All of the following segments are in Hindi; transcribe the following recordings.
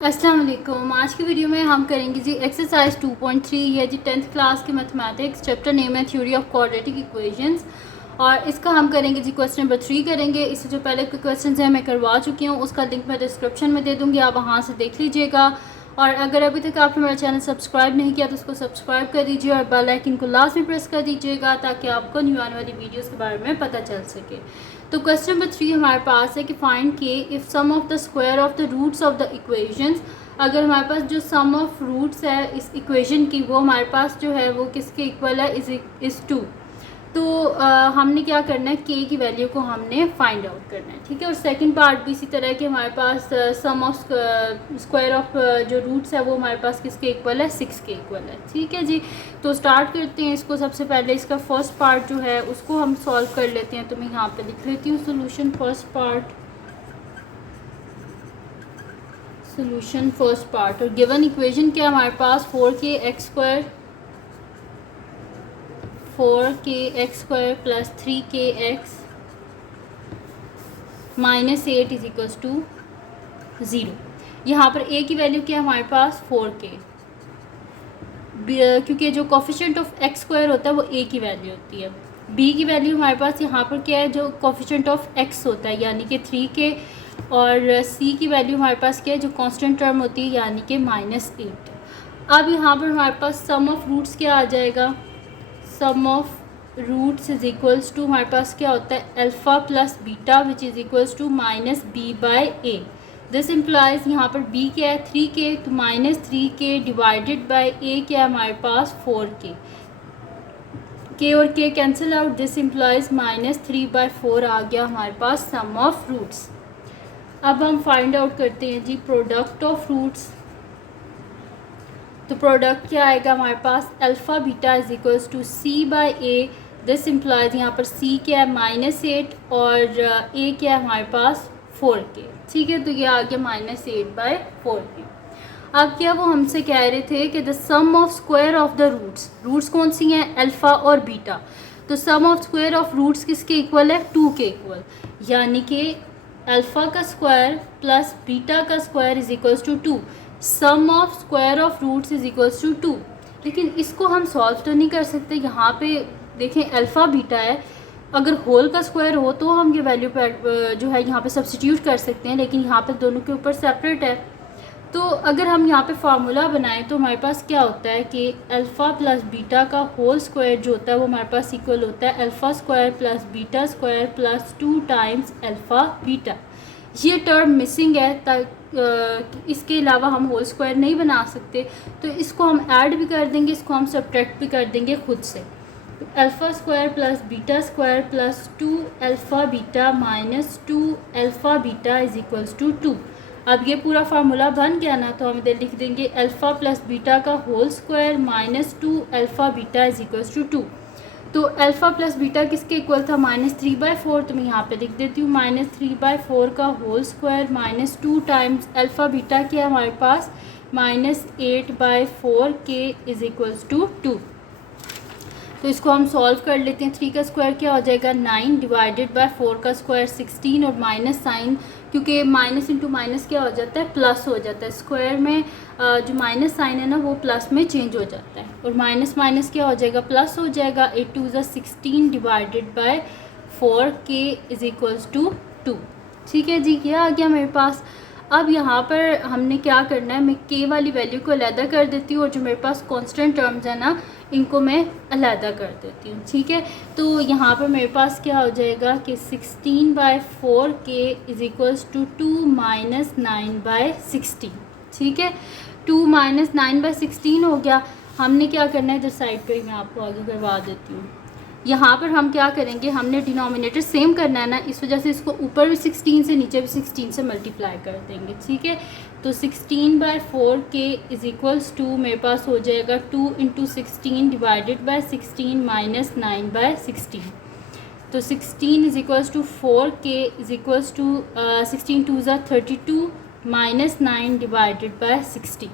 अस्सलाम वालेकुम। आज की वीडियो में हम करेंगे जी एक्सरसाइज 2.3 ये जी 10th क्लास की मैथमेटिक्स। चैप्टर नेम है थ्योरी ऑफ क्वाड्रेटिक इक्वेशंस और इसका हम करेंगे जी क्वेश्चन नंबर 3 करेंगे। इससे जो पहले के क्वेश्चन हैं मैं करवा चुकी हूँ, उसका लिंक मैं डिस्क्रिप्शन में दे दूँगी, आप वहाँ से देख लीजिएगा। और अगर अभी तक आपने मेरा चैनल सब्सक्राइब नहीं किया तो उसको सब्सक्राइब कर दीजिए और बेल आइकन को लास्ट में प्रेस कर दीजिएगा ताकि आपको न्यू आने वाली वीडियोज़ के बारे में पता चल सके। तो क्वेश्चन नंबर 3 हमारे पास है कि find k if sum of the square of the roots of the equations. अगर हमारे पास जो सम ऑफ रूट्स है इस इक्वेशन की वो हमारे पास जो है वो किसके इक्वल है, इज़ 2। तो हमने क्या करना है, के की वैल्यू को हमने फाइंड आउट करना है, ठीक है। और सेकंड पार्ट भी इसी तरह कि हमारे पास सम ऑफ स्क्वायर ऑफ जो रूट्स है वो हमारे पास किसके इक्वल है, 6 के इक्वल है, ठीक है जी। तो स्टार्ट करते हैं इसको। सबसे पहले इसका फर्स्ट पार्ट जो है उसको हम सॉल्व कर लेते हैं। तो मैं यहाँ पे लिख लेती हूँ सोल्यूशन फर्स्ट पार्ट। और गिवन इक्वेशन क्या हमारे पास 4kx² plus 3kx minus 8 is equals to 0। यहाँ पर a की वैल्यू क्या है हमारे पास 4k, क्योंकि जो कोफिशिएंट ऑफ x² होता है वो a की वैल्यू होती है। b की वैल्यू हमारे पास यहाँ पर क्या है, जो कोफिशिएंट ऑफ x होता है यानी कि 3k। और c की वैल्यू हमारे पास क्या है, जो कांस्टेंट टर्म होती है यानी कि -8। अब यहाँ पर हमारे पास सम ऑफ रूट्स क्या आ जाएगा, sum of roots is equals to हमारे पास क्या होता है alpha plus beta which is equals to -b/a। This implies यहाँ पर b क्या है 3k, तो -3k डिवाइडेड बाय a क्या है हमारे पास 4k। k और k cancel out, this implies -3/4 आ गया हमारे पास सम ऑफ रूट्स। अब हम फाइंड आउट करते हैं जी प्रोडक्ट ऑफ रूट्स। तो प्रोडक्ट क्या आएगा हमारे पास alpha beta is equals to c/a। This implies यहाँ पर c क्या है -8 और a क्या है हमारे पास 4k, ठीक है। तो ये आ गया -8/4k। अब क्या वो हमसे कह रहे थे कि the sum of square of the roots कौन सी हैं, अल्फ़ा और बीटा। तो sum of square of roots किसके इक्वल है, 2 के इक्वल, यानी कि अल्फ़ा का स्क्वायर प्लस बीटा का square is equals to 2। Sum of square of roots is equals to 2। लेकिन इसको हम सॉल्व तो नहीं कर सकते। यहाँ पे देखें अल्फ़ा बीटा है, अगर होल का स्क्वायर हो तो हम ये वैल्यू जो है यहाँ पे सब्स्टिट्यूट कर सकते हैं, लेकिन यहाँ पे दोनों के ऊपर सेपरेट है। तो अगर हम यहाँ पे फार्मूला बनाएं तो हमारे पास क्या होता है कि अल्फ़ा प्लस बीटा का होल स्क्वायर जो होता है वो हमारे पास इक्वल होता है alpha square plus beta square plus 2 times alpha beta. ये टर्म मिसिंग है, इसके अलावा हम होल स्क्वायर नहीं बना सकते। तो इसको हम ऐड भी कर देंगे, इसको हम सब्ट्रैक्ट भी कर देंगे खुद से। Alpha square plus beta square plus 2 alpha beta minus 2 alpha beta is equals to 2। अब ये पूरा फार्मूला बन गया ना, तो हम इधर लिख देंगे अल्फ़ा प्लस बीटा का whole square minus 2 alpha beta is equals to 2। तो अल्फ़ा प्लस बीटा किसके इक्वल था, -3/4। तो मैं यहाँ पे लिख देती हूँ -3/4 का whole square minus 2 times alpha beta क्या है हमारे पास -8/4k इज इक्वल्स टू 2। तो इसको हम सॉल्व कर लेते हैं। 3 का स्क्वायर क्या हो जाएगा 9 डिवाइडेड बाय 4 का स्क्वायर 16 और माइनस साइन, क्योंकि माइनस इंटू माइनस क्या हो जाता है प्लस हो जाता है। स्क्वायर में जो माइनस साइन है ना वो प्लस में चेंज हो जाता है और माइनस माइनस क्या हो जाएगा प्लस हो जाएगा। 8 2 ज़ा 16 divided by 4k is equals to 2, ठीक है जी। क्या आ गया मेरे पास। अब यहाँ पर हमने क्या करना है, मैं k वाली वैल्यू को अलहदा कर देती हूँ और जो मेरे पास कांस्टेंट टर्म्स है ना इनको मैं अलहदा कर देती हूँ, ठीक है। तो यहाँ पर मेरे पास क्या हो जाएगा कि 16/4k is equals to 2 minus 9/16, ठीक है। 2 माइनस 9/16 हो गया। हमने क्या करना है, इधर साइड पर ही मैं आपको आगे करवा देती हूँ। यहाँ पर हम क्या करेंगे, हमने डिनोमिनेटर सेम करना है ना, इस वजह से इसको ऊपर भी 16 से नीचे भी 16 से मल्टीप्लाई कर देंगे, ठीक है। तो 16/4k इज इक्वल्स टू मेरे पास हो जाएगा 2 × 16 डिवाइडेड बाय 16 माइनस 9/16। तो 16 is equals to 4k is equals to 16 2 ज़ा 32 माइनस 9 डिवाइडेड बाय 16।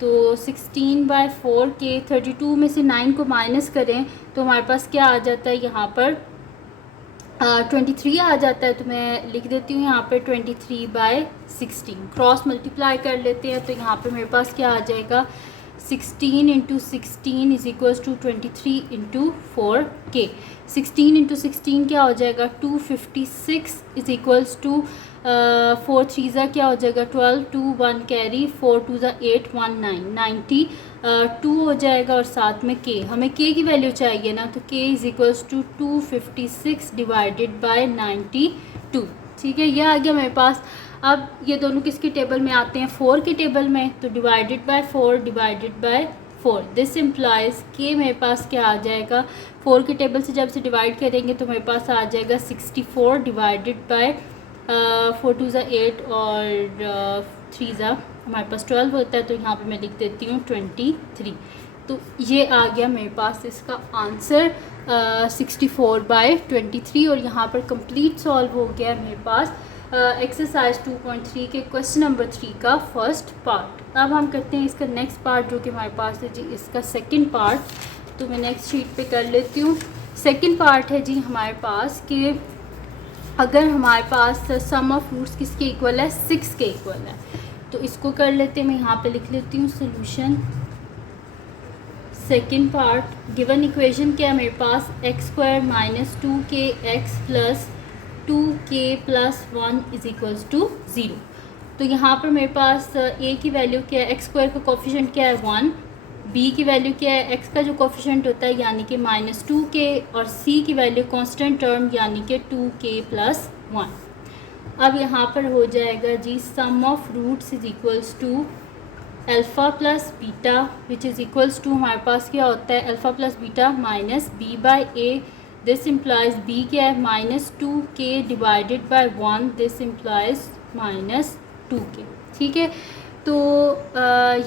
तो 16/4k 32 में से 9 को माइनस करें तो हमारे पास क्या आ जाता है यहाँ पर 23 आ जाता है, तो मैं लिख देती हूँ यहाँ पे 23/16। क्रॉस मल्टीप्लाई कर लेते हैं, तो यहाँ पे मेरे पास क्या आ जाएगा, 16 into 16 is equals to 23 into 4k। 16 into 16 क्या हो जाएगा, 256 इज इक्वल्स टू 4 3 क्या हो जाएगा, 12, 2 1 कैरी, 4 2 8 1 9 90 2 हो जाएगा, और साथ में k, हमें k की वैल्यू चाहिए ना, तो k is equals to 256 divided by 92। ठीक है, यह आ गया मेरे पास। अब ये दोनों किसकी टेबल में आते हैं, 4 की टेबल में, तो divided by 4 divided by 4, this implies के मेरे पास क्या आ जाएगा, 4 की टेबल से जब से डिवाइड करेंगे तो मेरे पास आ जाएगा 64 डिवाइडेड बाय 4 2 8 और 3 हमारे पास 12 होता है, तो यहाँ पे मैं लिख देती हूँ 23। तो ये आ गया मेरे पास इसका आंसर 64/23, और यहाँ पर कंप्लीट सॉल्व हो गया मेरे पास एक्सरसाइज 2.3 के क्वेश्चन नंबर 3 का फर्स्ट पार्ट। अब हम करते हैं इसका नेक्स्ट पार्ट, जो कि हमारे पास है जी इसका सेकंड पार्ट। तो मैं नेक्स्ट शीट पे कर लेती हूँ। सेकंड पार्ट है जी हमारे पास कि अगर हमारे पास सम ऑफ रूट्स किसके इक्वल है, 6 के इक्वल है, तो इसको कर लेते हैं। मैं यहाँ पे लिख लेती हूँ solution. Second part, given equation क्या है मेरे पास, x² minus 2kx plus 2k plus 1 is equals to 0। तो यहाँ पर मेरे पास a की वैल्यू क्या है, x² का कोफिशिएंट क्या है 1, b की वैल्यू क्या है, x का जो कोफिशिएंट होता है यानी कि -2k, और c की वैल्यू कांस्टेंट टर्म यानी कि 2k प्लस 1। अब यहाँ पर हो जाएगा जी sum of roots is equals to alpha plus beta which is equals to, हमारे पास क्या होता है alpha plus beta minus B by A, this implies B क्या है -2k divided by 1, this implies -2k। ठीक है, तो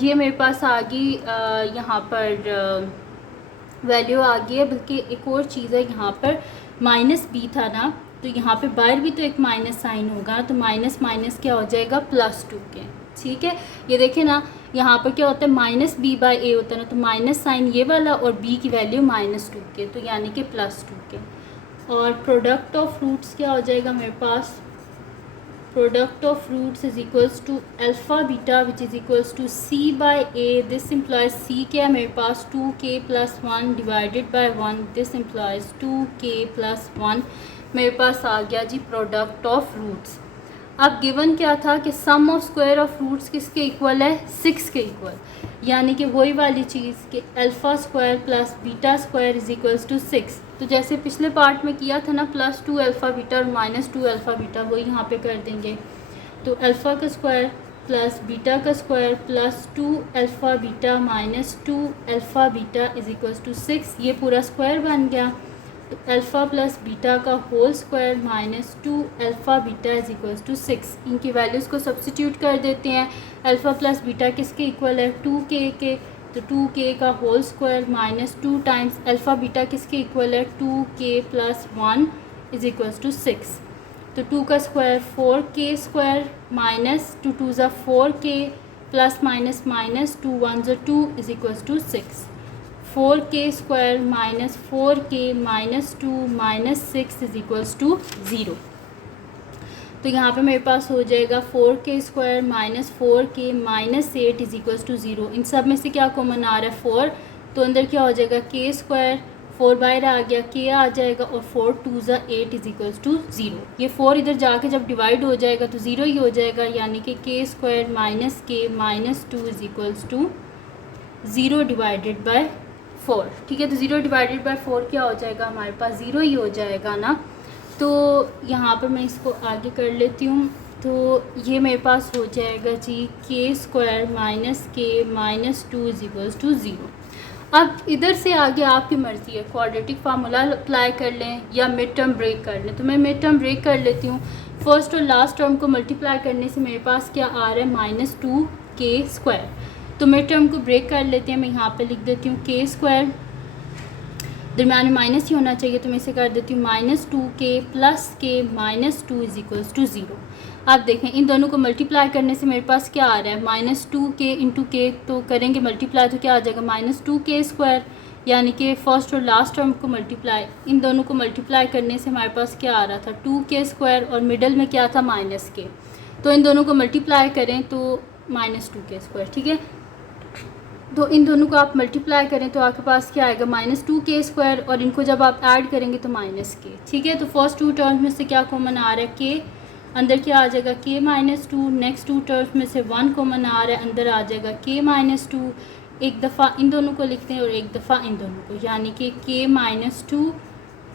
ये मेरे पास आ गई यहाँ पर वैल्यू आ गई है। बल्कि एक और चीज़ है, यहाँ पर -b था ना, तो यहाँ पे बाहर भी तो एक माइनस साइन होगा, तो माइनस माइनस क्या हो जाएगा +2k। ठीक है, ये देखें ना, यहाँ पर क्या होता है -b/a होता है ना, तो माइनस साइन ये वाला और b की वैल्यू -2k, तो यानी कि +2k। और प्रोडक्ट ऑफ रूट्स क्या हो जाएगा मेरे पास, product of roots is equals to alpha beta which is equals to c/a, this implies c क्या है मेरे पास 2k plus 1 divided by 1, this implies 2k plus 1। मेरे पास आ गया जी प्रोडक्ट ऑफ रूट्स। अब गिवन क्या था कि sum of square of roots किसके इक्वल है, 6 के इक्वल, यानी कि वही वाली चीज़ कि alpha square plus beta square is equals to 6। तो जैसे पिछले पार्ट में किया था ना, +2 अल्फ़ा बीटा और -2 अल्फ़ा बीटा, वही यहाँ पे कर देंगे। तो अल्फ़ा का स्क्वायर प्लस बीटा का square plus 2 alpha beta -2 alpha beta is equals to 6, ये पूरा स्क्वायर बन गया। तो अल्फ़ा प्लस बीटा का whole square -2 alpha beta is equals to 6। इनकी वैल्यूज़ को सब्स्टिट्यूट कर देते हैं। अल्फ़ा प्लस बीटा किसके इक्वल है, 2k के, तो 2k का whole square -2 times alpha beta किसके इक्वल है, 2k plus 1 is equals to 6। तो 2 का स्क्वायर 4k स्क्वायर माइनस 2 2 ज़ा 4k प्लस माइनस माइनस 2 1 ज़ा 2 is equals to 6। 4k square minus 4k minus 2 minus 6 is equals to 0। तो यहाँ पे मेरे पास हो जाएगा 4k square minus 4k minus 8 is equals to 0। इन सब में से क्या कॉमन आ रहा है 4, तो अंदर क्या हो जाएगा k स्क्वायर, 4 बाहर आ गया, k आ जाएगा, और 4 2 ज़ा 8 इज इक्वल्स टू 0। ये 4 इधर जाके जब डिवाइड हो जाएगा तो 0 ही हो जाएगा, यानी कि k square minus k minus 2 is equals to 0 divided by 4। ठीक है, तो 0 डिवाइडेड बाय 4 क्या हो जाएगा, हमारे पास 0 ही हो जाएगा ना। तो यहाँ पर मैं इसको आगे कर लेती हूँ। तो ये मेरे पास हो जाएगा जी k square minus k minus 2 is equals to 0। अब इधर से आगे आपकी मर्ज़ी है, क्वाड्रेटिक फार्मूला अप्लाई कर लें या मिड टर्म ब्रेक कर लें। तो मैं मिड टर्म ब्रेक कर लेती हूँ। फर्स्ट और लास्ट टर्म को मल्टीप्लाई करने से मेरे पास क्या आ रहा है, -2k स्क्वायर। तो मिड टर्म को ब्रेक कर लेते हैं। मैं यहाँ पे लिख देती हूँ k स्क्वायर, दरम्यान में माइनस ही होना चाहिए, तो मैं इसे कर देती हूँ -2k plus k minus 2 is equals to 0। अब देखें इन दोनों को मल्टीप्लाई करने से मेरे पास क्या आ रहा है, -2k इंटू k, तो करेंगे मल्टीप्लाई तो क्या आ जाएगा -2k स्क्वायर, यानी कि फ़र्स्ट और लास्ट टर्म को मल्टीप्लाई, इन दोनों को मल्टीप्लाई करने से हमारे पास क्या आ रहा था 2k² और मिडल में क्या था -k। तो इन दोनों को मल्टीप्लाई करें तो -2k²। ठीक है, तो इन दोनों को आप मल्टीप्लाई करें तो आपके पास क्या आएगा -2k² और इनको जब आप ऐड करेंगे तो -k। ठीक है, तो फर्स्ट 2 टर्म्स में से क्या कॉमन आ रहा है k, अंदर क्या आ जाएगा k-2। नेक्स्ट 2 टर्म्स में से 1 कॉमन आ रहा है, अंदर आ जाएगा k-2। एक दफ़ा इन दोनों को लिखते हैं और एक दफ़ा इन दोनों को, यानी कि k-2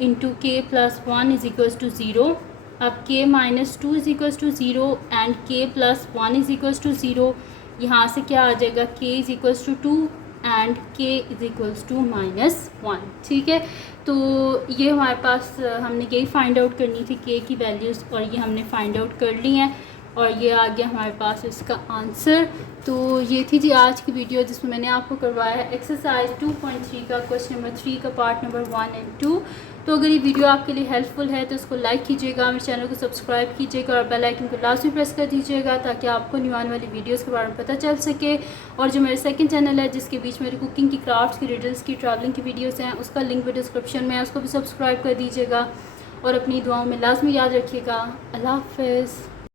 इंटू k + 1 = 0। अब k-2 = 0 एंड k + 1 = 0। यहाँ से क्या आ जाएगा k = 2 एंड k = -1। ठीक है, तो ये हमारे पास हमने यही फाइंड आउट करनी थी k की वैल्यूज़, और ये हमने फाइंड आउट कर ली हैं और ये आ गया हमारे पास इसका आंसर। तो ये थी जी आज की वीडियो जिसमें मैंने आपको करवाया है एक्सरसाइज 2.3 का क्वेश्चन नंबर 3 का पार्ट नंबर 1 और 2। तो अगर ये वीडियो आपके लिए हेल्पफुल है तो इसको लाइक कीजिएगा, मेरे चैनल को सब्सक्राइब कीजिएगा और बेल आइकन को लाजमी प्रेस कर दीजिएगा ताकि आपको न्यू आने वाली वीडियोस के बारे में पता चल सके। और जो मेरे सेकंड चैनल है जिसके बीच मेरी कुकिंग की, क्राफ्ट्स की, रिडल्स की, ट्रैवलिंग की वीडियोस हैं, उसका लिंक भी डिस्क्रिप्शन में है, उसको भी सब्सक्राइब कर दीजिएगा और अपनी दुआओं में लाजमी याद रखिएगा। अल्लाह हाफ़िज़।